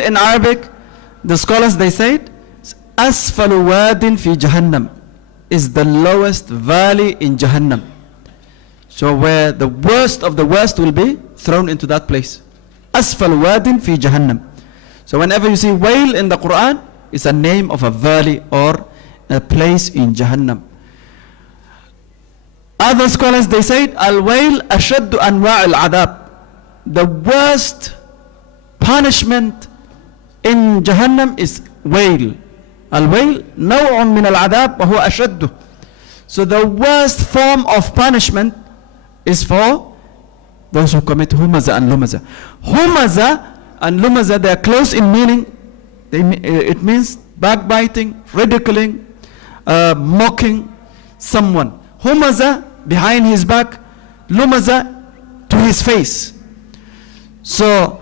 In Arabic, the scholars, they said, Asfalu wadin fi Jahannam is the lowest valley in Jahannam. So where the worst of the worst will be thrown into that place. Asfalu wadin fi Jahannam. So whenever you see whale in the Qur'an, it's a name of a valley or a place in Jahannam. Other scholars, they said, Al-whale ashaddu anwa' al-adab. The worst punishment in Jahannam is whale. Al-whale naw'un min al-adab wa huwa ashaddu. So the worst form of punishment is for those who commit humaza and lumaza. Humaza and lumaza, they are close in meaning. It means backbiting, ridiculing, mocking someone. Humaza behind his back, lumaza to his face. So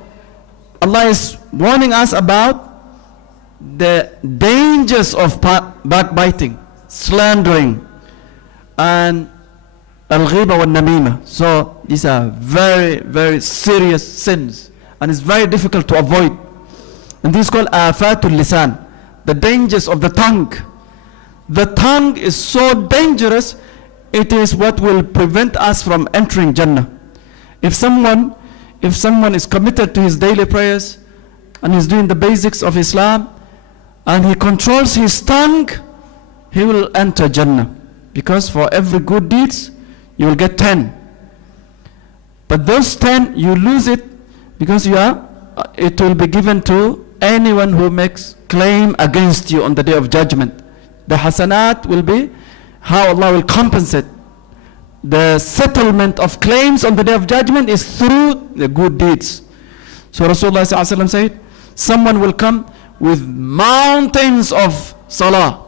Allah is warning us about the dangers of backbiting, slandering, and al-ghiba wa namima. So these are very, very serious sins, and it's very difficult to avoid. And this is called afatul lisan, the dangers of the tongue. The tongue is so dangerous, it is what will prevent us from entering Jannah. If someone is committed to his daily prayers and is doing the basics of Islam and he controls his tongue, he will enter Jannah, because for every good deeds you will get 10. But those 10 you lose it, because it will be given to anyone who makes claim against you on the day of judgment. The hasanat will be how Allah will compensate. The settlement of claims on the day of judgment is through the good deeds. So Rasulullah ﷺ said, someone will come with mountains of salah,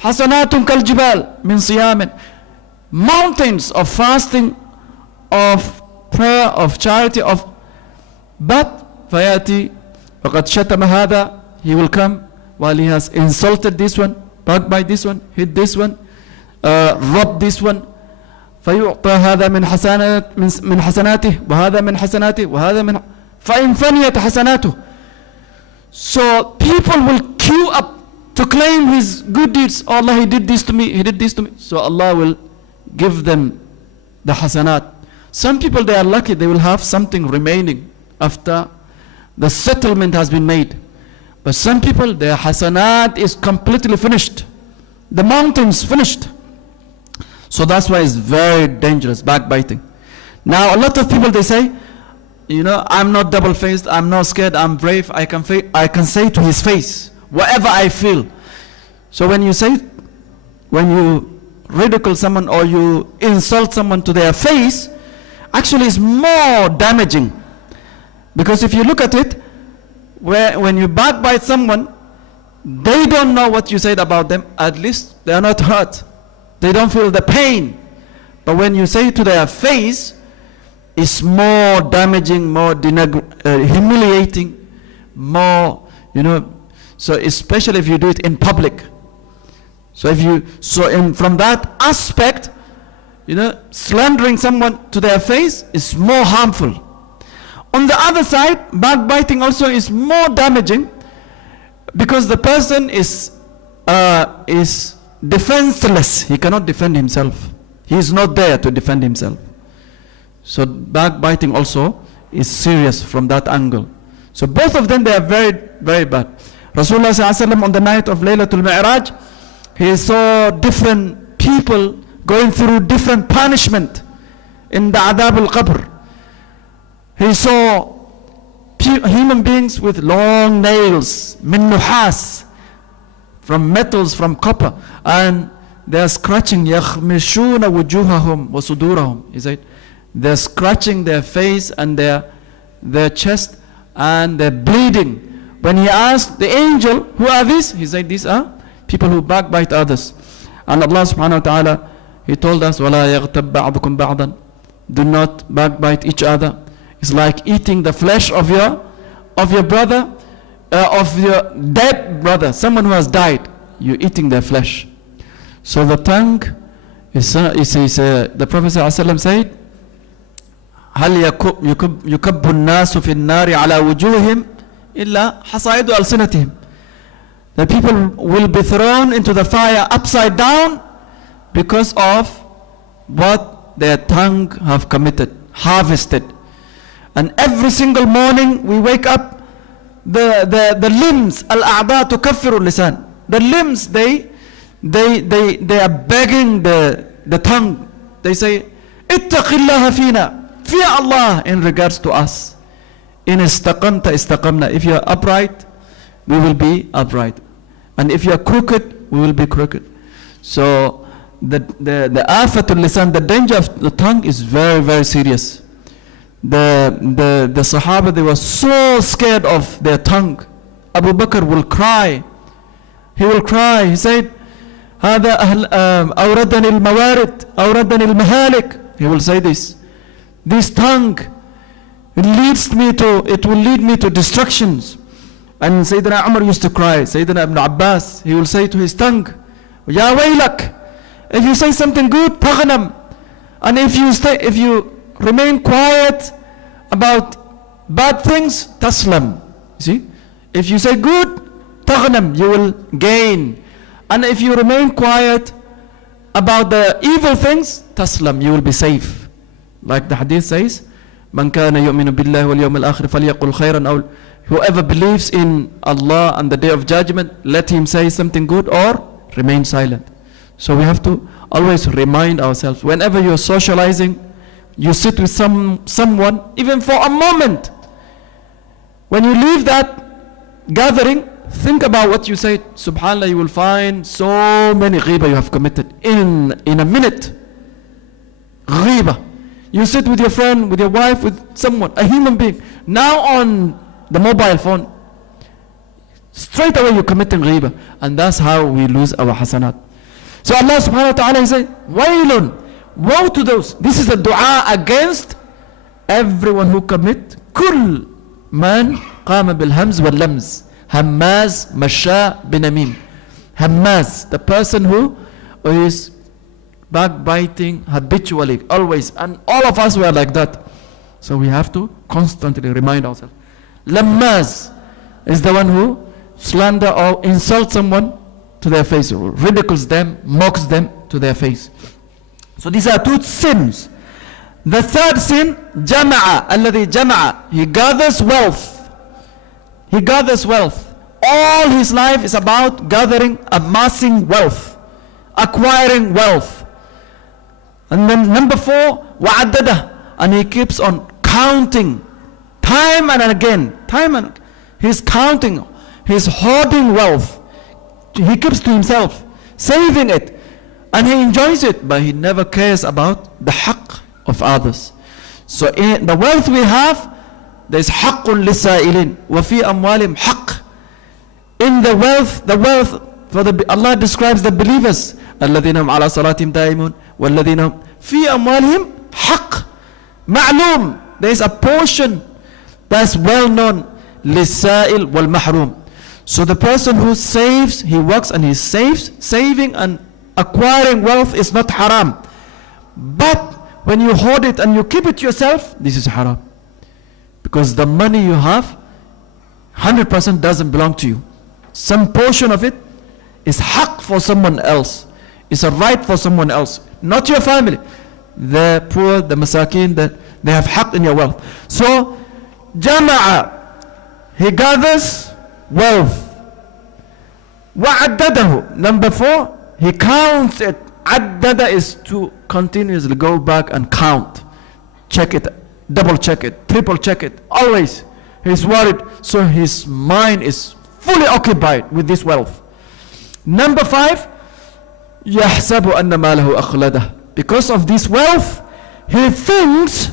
hasanatun kal jibal min siyamin, mountains of fasting, of prayer, of charity, but fayati waqad shatama hada, he will come while he has insulted this one, backbite this one, hit this one, robbed this one. فيعطى هذا من حسناته وهذا من حسناته وهذا من فإن فنيت حسناته. So people will queue up to claim his good deeds. Oh Allah, he did this to me, he did this to me. So Allah will give them the hasanat. Some people, they are lucky, they will have something remaining after the settlement has been made. But some people, their hasanat is completely finished. The mountains finished. So that's why it's very dangerous, backbiting. Now a lot of people, they say, I'm not double-faced, I'm not scared, I'm brave, I can say to his face whatever I feel. So when you ridicule someone or you insult someone to their face, actually it's more damaging. Because if you look at it, when you backbite someone, they don't know what you said about them, at least they are not hurt. They don't feel the pain. But when you say to their face, it's more damaging, more humiliating, more, so especially if you do it in public. So from that aspect, slandering someone to their face is more harmful. On the other side, backbiting also is more damaging, because the person is defenseless. He cannot defend himself. He is not there to defend himself. So backbiting also is serious from that angle. So both of them, they are very, very bad. Rasulullah ﷺ on the night of Laylatul Mi'raj, he saw different people going through different punishment in the Adab al-Qabr. He saw human beings with long nails, min nuhas, from metals, from copper, and they are scratching, yakhmishuna wujuhahum wa sudurahum. He said, they're scratching their face and their chest, and they're bleeding. When he asked the angel, who are these? He said, these are people who backbite others. And Allah subhanahu wa ta'ala, he told us, وَلَا يَغْتَبْ بَعْضُكُمْ بَعْضًا, do not backbite each other. It's like eating the flesh of your brother, of your dead brother, someone who has died. You're eating their flesh. So the tongue is the Prophet ﷺ said, هل يكب الناس في النار على وجوههم إلا حصائد ألسنتهم. The people will be thrown into the fire upside down because of what their tongue have committed, harvested. And every single morning we wake up, the limbs, al-a'da tukaffiru lisan. The limbs, they are begging the tongue. They say, ittaqillaha fina, fear Allah in regards to us. In istaqamta istaqamna. If you are upright, we will be upright. And if you are crooked, we will be crooked. So the afatul lisan, the danger of the tongue is very, very serious. The Sahaba, they were so scared of their tongue. Abu Bakr will cry. He will cry. He said, هذا أوردني الموارد أوردني المهالك. He will say this. This tongue, it will lead me to destructions. And Sayyidina Umar used to cry. Sayyidina Ibn Abbas, he will say to his tongue, Ya waylak, if you say something good, taghnam. And if you remain quiet about bad things, taslam. See? If you say good, taghnam, you will gain. And if you remain quiet about the evil things, taslam, you will be safe. Like the hadith says, Man kana yu'minu billahi wal yawmil akhir falyaqul khayran aw. Whoever believes in Allah and the Day of Judgment, let him say something good or remain silent. So we have to always remind ourselves, whenever you're socializing, you sit with someone, even for a moment. When you leave that gathering, think about what you said. SubhanAllah, you will find so many ghiba you have committed in a minute. Ghiba. You sit with your friend, with your wife, with someone, a human being. Now on the mobile phone, straight away you're committing ghiba. And that's how we lose our hasanat. So Allah subhanahu wa ta'ala is saying, Wailun, woe to those. This is a dua against everyone who commit kull man qama bil hamz wal lamz. Hammaz, Masha, Binamim. Hammaz, the person who is backbiting habitually, always. And all of us were like that. So we have to constantly remind ourselves. Lammaz is the one who slander or insults someone to their face, or ridicules them, mocks them to their face. So these are two sins. The third sin, Jama'a, alladhi Jama'a. He gathers wealth. He gathers wealth. All his life is about gathering, amassing wealth, acquiring wealth. And then number 4, wa'addada. And he keeps on counting time and again. He's counting. He's hoarding wealth. He keeps to himself, saving it. And he enjoys it, but he never cares about the haqq of others. So in the wealth we have, there's haqqun lisa'ilin wa fi amwalim haqq. In the wealth for Allah describes the believers, alladhina hum ala salatim daimun walladhina hum fi amwalihim haqq ma'lum. There's a portion that's well known, lisa'il wal mahrum. So the person who saves, he works and he saves. Saving and acquiring wealth is not haram. But when you hoard it and you keep it yourself, this is haram. Because the money you have, 100% doesn't belong to you. Some portion of it is haqq for someone else. It's a right for someone else, not your family. The poor, the masakin, they have haqq in your wealth. So, jama'a, he gathers wealth. Wa'addadahu. Number 4, he counts it. Addada is to continuously go back and count. Check it, double check it, triple check it. Always he's worried. So his mind is fully occupied with this wealth. Number 5, يحسب أن ماله أخلده. Because of this wealth, he thinks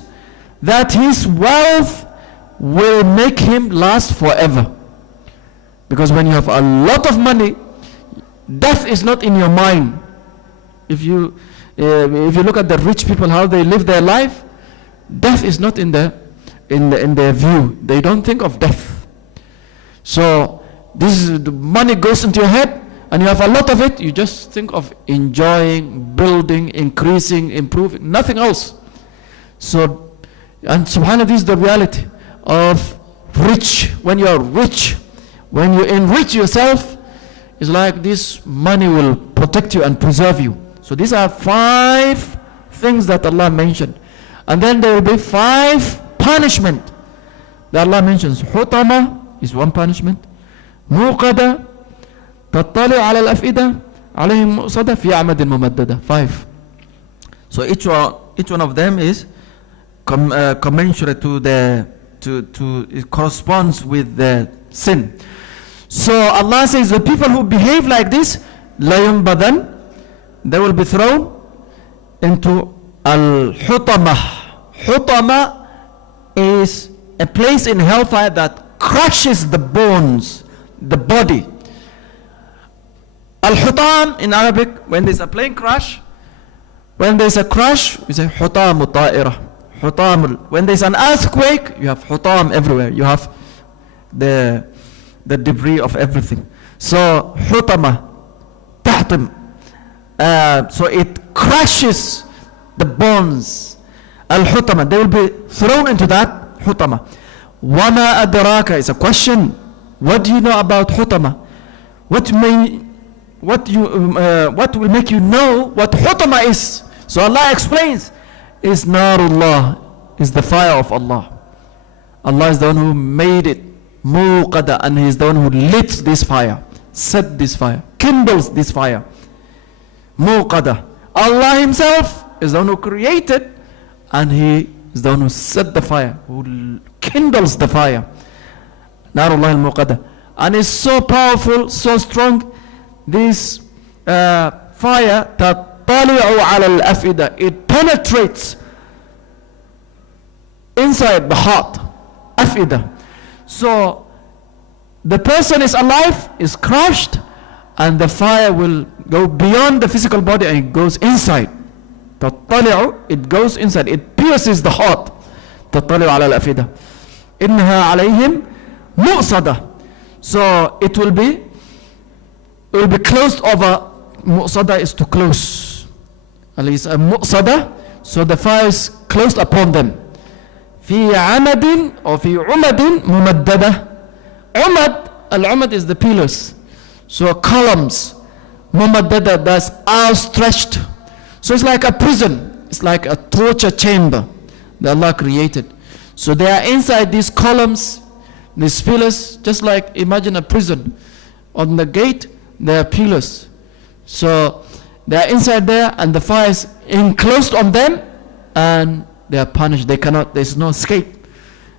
that his wealth will make him last forever. Because when you have a lot of money, death is not in your mind. If you look at the rich people, how they live their life, death is not in their view. They don't think of death. So the money goes into your head, and you have a lot of it. You just think of enjoying, building, increasing, improving, nothing else. So, and subhanAllah, this is the reality of rich. When you are rich, when you enrich yourself, it's like this money will protect you and preserve you. So these are 5 things that Allah mentioned. And then there will be 5 punishment that Allah mentions. Hutama is one punishment. Muqada, tattali ala al-afida, alayhim muqsada fi amadin mumaddada. 5. So each one of them is commensurate to it corresponds with the sin. So Allah says the people who behave like this, la yunbadan, they will be thrown into al-hutamah. Hutama is a place in hellfire that crushes the bones, the body. Al-hutam in Arabic, when there's a plane crash, when there's a crash, we say hutamu ta'ira. Hutam. When there's an earthquake, you have hutam everywhere. You have the debris of everything. So hutama, tahtim. So it crushes the bones. Al-hutama, they will be thrown into that hutama. Wama adraka is a question. What do you know about hutama? What will make you know what hutama is? So Allah explains, is narullah, is the fire of Allah. Allah is the one who made it, muqada, and He is the one who lit this fire, set this fire, kindles this fire. Muqada. Allah Himself is the one who created, and He is the one who set the fire, who kindles the fire. Narullah al-muqada. And it's so powerful, so strong, this fire, tattali'u ala al-afida, it penetrates inside the heart, afida. So the person is alive, is crushed, and the fire will go beyond the physical body and it goes inside. Tattali'u, it goes inside, it pierces the heart. Tattali'u ala al-afida. Innaha alayhim mu'sada. So it will be closed over. Mu'sada is to close. At least a mu'sada. So the fire is closed upon them. Fi amadin or fi umadin mumaddada. Umad, al-umad is the pillars. So columns. Mumaddada, that's outstretched. So it's like a prison. It's like a torture chamber that Allah created. So they are inside these columns, these pillars, just like imagine a prison. On the gate, there are pillars. So they are inside there, and the fire is enclosed on them, and they are punished. They cannot, there's no escape.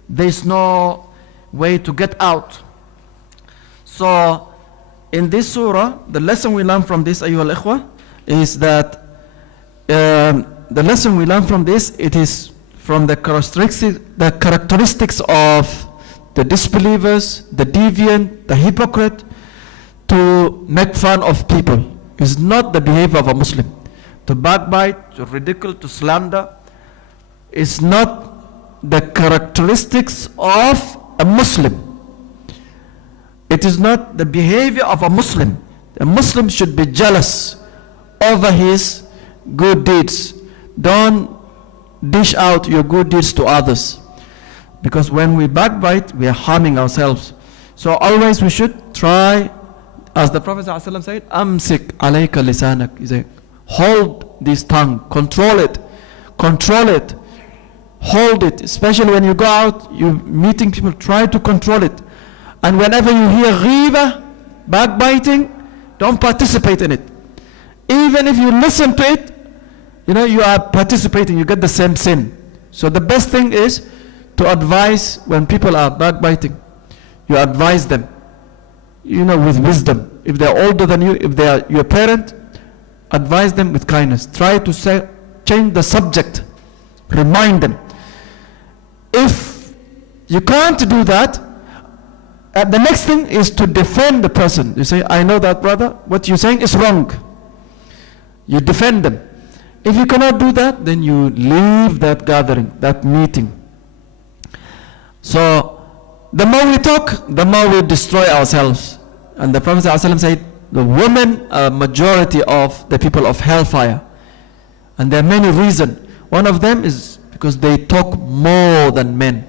There's no way to get out. So in this surah, the lesson we learn from this, ayyuhal ikhwa, is that the lesson we learn from this, it is from the characteristics of the disbelievers, the deviant, the hypocrite, to make fun of people. Is not the behavior of a Muslim. To backbite, to ridicule, to slander is not the characteristics of a Muslim. It is not the behavior of a Muslim. A Muslim should be jealous over his good deeds. Don't dish out your good deeds to others, because when we backbite, we are harming ourselves. So always we should try, as the Prophet ﷺ said, amsik alayka lisanak. He said, hold this tongue, control it, hold it. Especially when you go out, you meeting people, try to control it. And whenever you hear ghiba, backbiting, don't participate in it. Even if you listen to it, you are participating, you get the same sin. So the best thing is to advise when people are backbiting. You advise them, with wisdom. If they are older than you, if they are your parent, advise them with kindness. Try to change the subject. Remind them. If you can't do that, the next thing is to defend the person. You say, I know that, brother, what you're saying is wrong. You defend them. If you cannot do that, then you leave that gathering, that meeting. So the more we talk, the more we destroy ourselves. And the Prophet ﷺ said, the women are majority of the people of hellfire. And there are many reasons. One of them is because they talk more than men.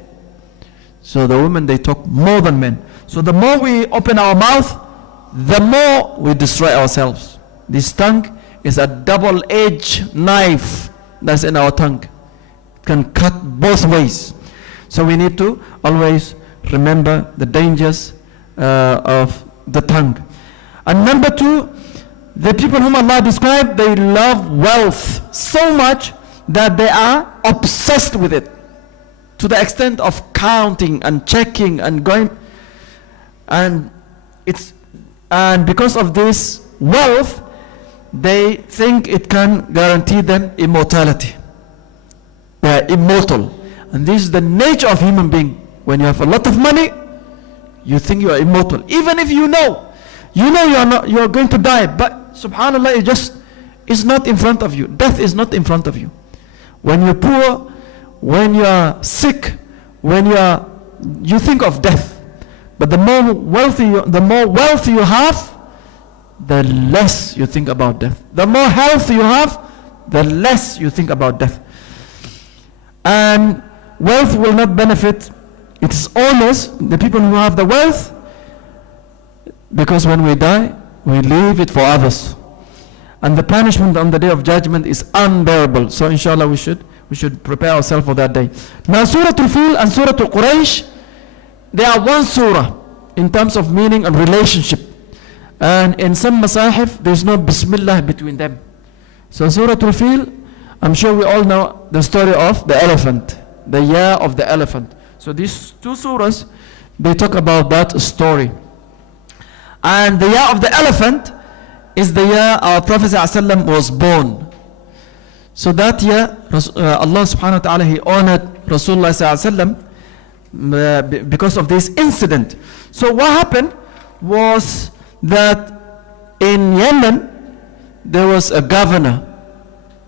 So the women, they talk more than men. So the more we open our mouth, the more we destroy ourselves. This tongue is a double-edged knife that's in our tongue. It can cut both ways. So we need to always remember the dangers of the tongue. And number two, the people whom Allah described, they love wealth so much that they are obsessed with it, to the extent of counting and checking and going. And because of this wealth, they think it can guarantee them immortality. They are immortal. And this is the nature of human being. When you have a lot of money, you think you are immortal. Even if you know you are going to die, but subhanallah, it's not in front of you. Death is not in front of you. When you're poor, when you are sick, you think of death. But the more wealth you have, the less you think about death. The more health you have, the less you think about death. And wealth will not benefit its owners, the people who have the wealth, because when we die, we leave it for others. And the punishment on the day of judgment is unbearable. So inshallah we should prepare ourselves for that day. Now Surah Al-Fil and Surah Al-Quraysh, they are one surah in terms of meaning and relationship. And in some masahif, there is no Bismillah between them. So Surah Al-Fil, I'm sure we all know the story of the elephant, the year of the elephant. So these two surahs, they talk about that story. And the year of the elephant is the year our Prophet ﷺ was born. So that year, Allah subhanahu wa ta'ala, He honored Rasulullah ﷺ because of this incident. So what happened was that in Yemen, there was a governor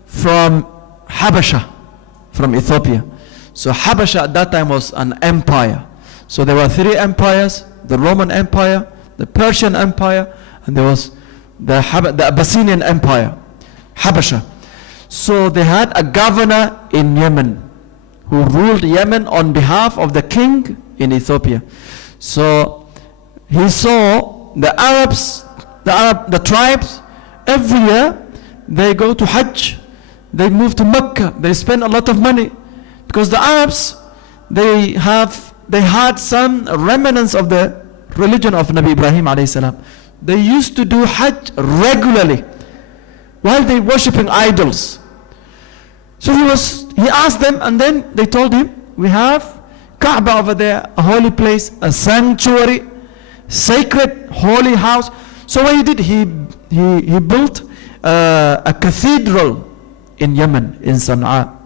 from Habasha, from Ethiopia. So Habasha at that time was an empire. So there were three empires: the Roman Empire, the Persian Empire, and there was the Abyssinian Empire, Habasha. So they had a governor in Yemen who ruled Yemen on behalf of the king in Ethiopia. So he saw the Arabs, the tribes, every year they go to Hajj, they move to Mecca, they spend a lot of money, because the Arabs, they had some remnants of the religion of Nabi Ibrahim alayhi salam. They used to do Hajj regularly while they worshipping idols. So he asked them, and then they told him, we have Kaaba over there, a holy place, a sanctuary, sacred holy house. So what he did, he built a cathedral in Yemen, in Sana'a.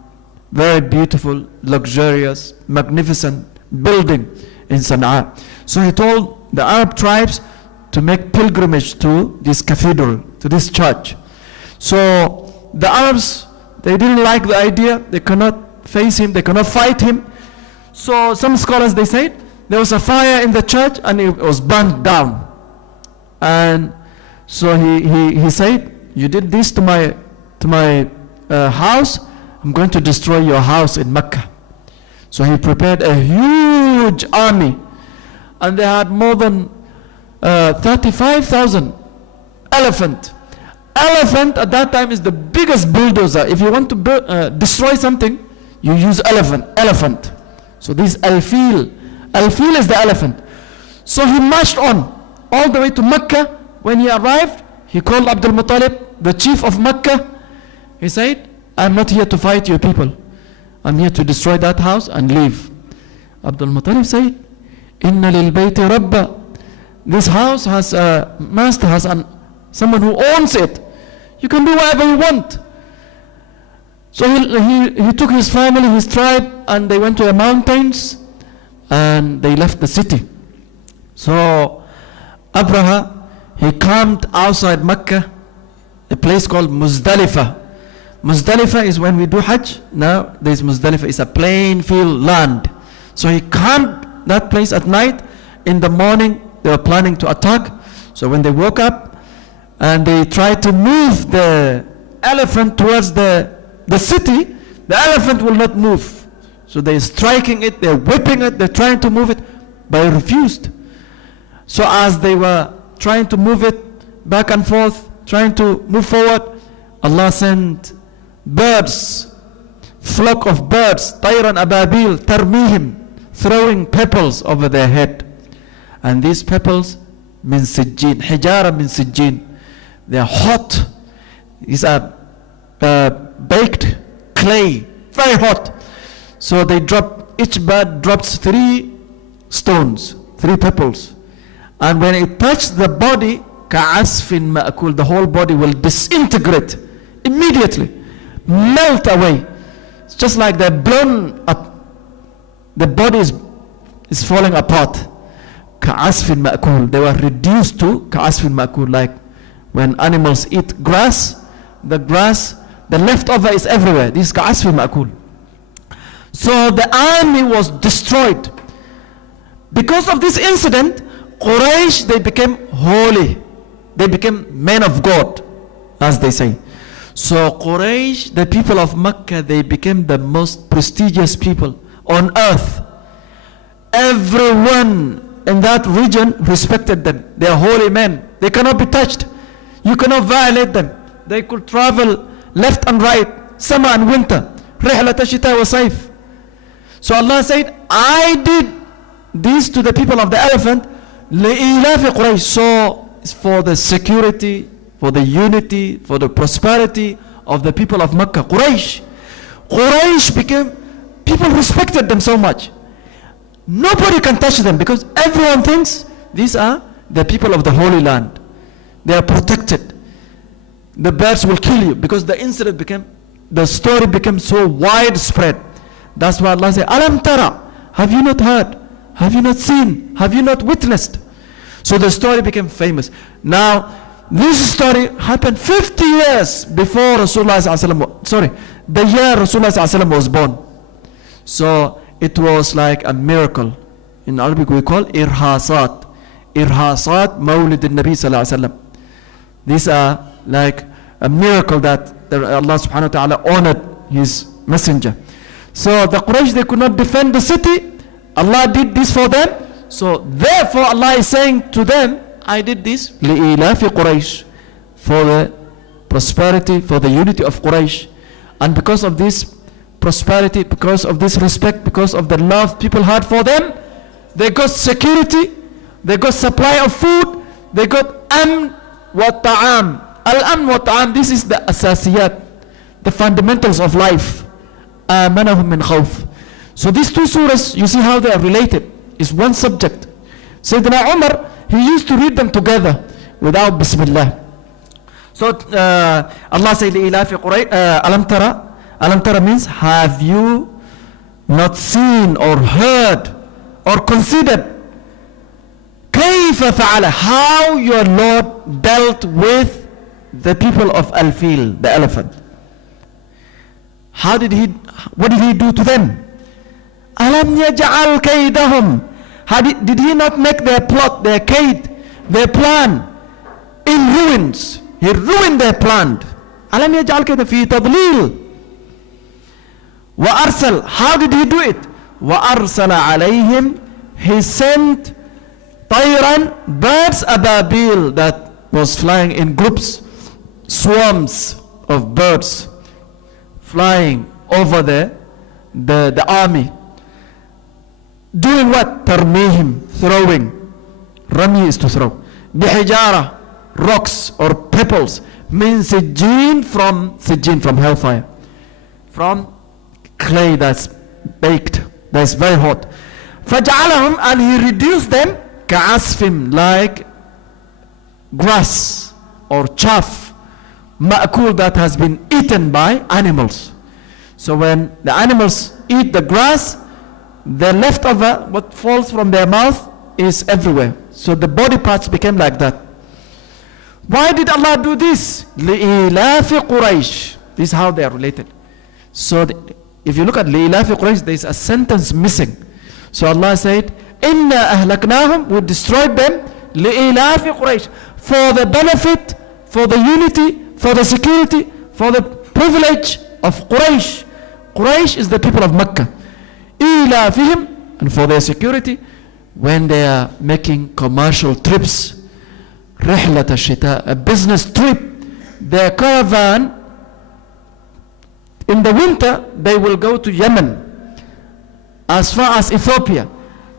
Very beautiful, luxurious, magnificent building in Sana'a. So he told the Arab tribes to make pilgrimage to this cathedral, to this church. So the Arabs, they didn't like the idea. They cannot face him, they cannot fight him. So some scholars, they said there was a fire in the church and it was burnt down. And so he said, you did this to my house, I'm going to destroy your house in Mecca. So he prepared a huge army, and they had more than 35,000 elephant. Elephant at that time is the biggest bulldozer. If you want to destroy something, you use elephant. So this Al-Fil is the elephant. So he marched on all the way to Mecca. When he arrived, he called Abdul Muttalib, the chief of Mecca. He said, I'm not here to fight your people. I'm here to destroy that house and leave. Abdul Muttalib said, Inna lil bayti rabba. This house has a master, has someone who owns it. You can do whatever you want. So he took his family, his tribe, and they went to the mountains, and they left the city. So Abraha, he camped outside Mecca, a place called Muzdalifah. Muzdalifah is when we do Hajj. Now there's Muzdalifah, it's a plain field land. So he camped that place at night. In the morning they were planning to attack. So when they woke up and they tried to move the elephant towards the city, the elephant will not move. So they're striking it, they're whipping it, they're trying to move it, but it refused. So as they were trying to move it back and forth, trying to move forward, Allah sent birds, flock of birds, طيرا أبابيل ترميهم, throwing pebbles over their head. And these pebbles min sijjin, hijara min sijjin. They are hot. These are baked clay, very hot. So they drop, each bird drops 3 stones, 3 pebbles. And when it touches the body, ka'asfin ma'akul, the whole body will disintegrate immediately, melt away. It's just like they're blown up. The body is falling apart. Ka'asfin ma'akul. They were reduced to ka'asfin ma'akul, like when animals eat grass, the leftover is everywhere. This is ka'asfin ma'akul. So the army was destroyed. Because of this incident, Quraysh, they became holy. They became men of God, as they say. So Quraysh, the people of Mecca, they became the most prestigious people on earth. Everyone in that region respected them. They are holy men. They cannot be touched. You cannot violate them. They could travel left and right, summer and winter. رحلة الشتاء وصيف. So Allah said, I did this to the people of the elephant, لإيلاف قريش. So it's for the security, for the unity, for the prosperity of the people of Mecca. Quraysh became, people respected them so much. Nobody can touch them because everyone thinks these are the people of the Holy Land. They are protected. The birds will kill you because the story became so widespread. That's why Allah said, Alam tara, have you not heard? Have you not seen? Have you not witnessed? So the story became famous. Now, this story happened 50 years before Rasulullah the year Rasulullah was born. So it was like a miracle. In Arabic we call irhasat. Irhasat Mawlid al-Nabi sallallahu alaihi wasallam. These are like a miracle that Allah subhanahu wa ta'ala honored his messenger. So the Quraysh, they could not defend the city. Allah did this for them. So therefore Allah is saying to them, I did this لِإِلَافِ Quraysh, for the prosperity, for the unity of Quraysh. And because of this prosperity, because of this respect, because of the love people had for them, they got security, they got supply of food, they got amn wa ta'am. Al-amn wa ta'am, this is the asasiyat, the fundamentals of life. آمنهم من خوف. So these two surahs, you see how they are related. It's one subject. Sayyidina Umar, he used to read them together without Bismillah. So Allah said, Alam tara means, have you not seen or heard or considered كيف فعل, how your Lord dealt with the people of Al-Fil, the elephant? What did he do to them? Alam yaj'al kaydahum, did he not make their plot, their kaid, their plan in ruins? He ruined their plan. Alam yaj'al kayda fi tadlil. Wa arsal, how did he do it? Wa arsala alayhim, he sent tayran, birds ababil, that was flying in groups, swarms of birds flying over the army. Doing what? Tarmihim, throwing. Rami is to throw. Bihijara, rocks or pebbles. Means sijjin from hellfire. From clay that's baked, that's very hot. Faj'alahum, and he reduced them ka'asfim, like grass or chaff, ma'kul, that has been eaten by animals. So when the animals eat the grass, the leftover, what falls from their mouth, is everywhere. So the body parts became like that. Why did Allah do this? لِإِلَافِ Quraysh. This is how they are related. So if you look at لِإِلَافِ Quraysh, there is a sentence missing. So Allah said, إِنَّا أَهْلَكْنَاهُمْ, we destroyed them, لِإِلَافِ Quraysh, for the benefit, for the unity, for the security, for the privilege of Quraysh. Quraysh is the people of Mecca. إِيلَافِهِمْ, and for their security, when they are making commercial trips, رحلة الشتاء, a business trip, their caravan, in the winter, they will go to Yemen, as far as Ethiopia.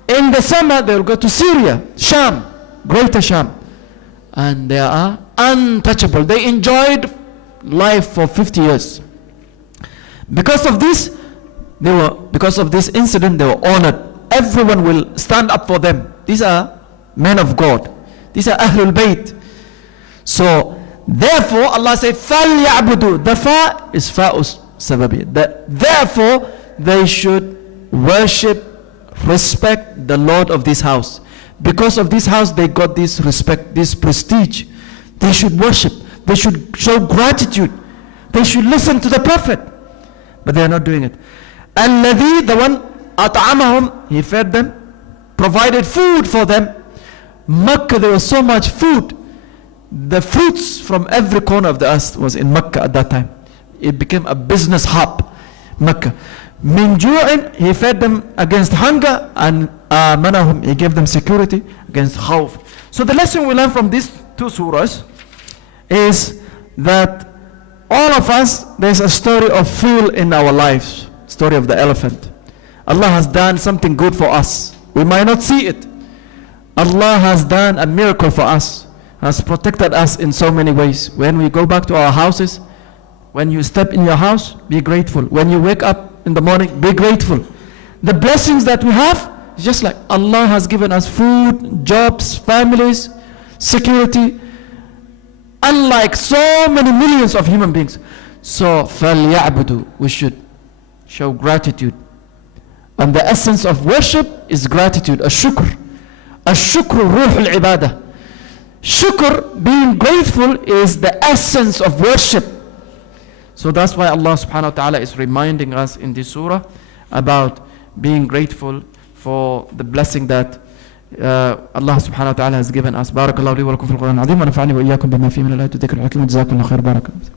In the summer, they will go to Syria, Sham, Greater Sham. And they are untouchable. They enjoyed life for 50 years. Because of this, because of this incident, they were honored. Everyone will stand up for them. These are men of God. These are Ahlul Bayt. So, therefore, Allah said, فَلْيَعْبُدُوا. The fa is fa'us sababi. Therefore, they should worship, respect the Lord of this house. Because of this house, they got this respect, this prestige. They should worship. They should show gratitude. They should listen to the Prophet. But they are not doing it. الَّذِي, the one, أَطْعَمَهُمْ, he fed them, provided food for them. Makkah, there was so much food. The fruits from every corner of the earth was in Makkah at that time. It became a business hub, Makkah. Min ju'in, he fed them against hunger, and manahum, he gave them security against khawf. So the lesson we learn from these two surahs is that all of us, there's a story of feel in our lives, story of the elephant. Allah has done something good for us. We might not see it. Allah has done a miracle for us, has protected us in so many ways. When we go back to our houses, when you step in your house, be grateful. When you wake up in the morning, be grateful. The blessings that we have, just like Allah has given us food, jobs, families, security, unlike so many millions of human beings. So, فَلْيَعْبُدُوا, we should show gratitude. And the essence of worship is gratitude, a-shukr. A-shukr ruh al-ibadah. Shukr, being grateful, is the essence of worship. So that's why Allah subhanahu wa ta'ala is reminding us in this surah about being grateful for the blessing that Allah subhanahu wa ta'ala has given us. Barakallahu li wa lakum fil Qur'an al-azim wa nafa'ani wa iyyakum bima fihi min al-ayati wa dhikri al-hakim wa jazakumullahu khair. Barakallahu.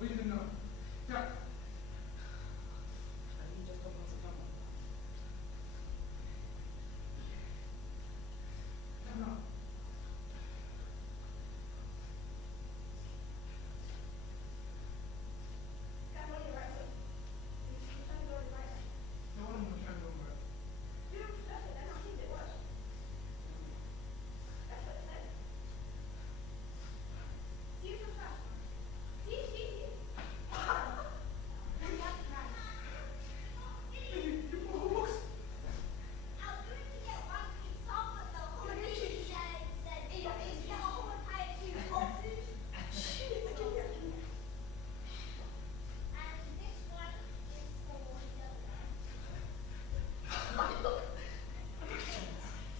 we cannot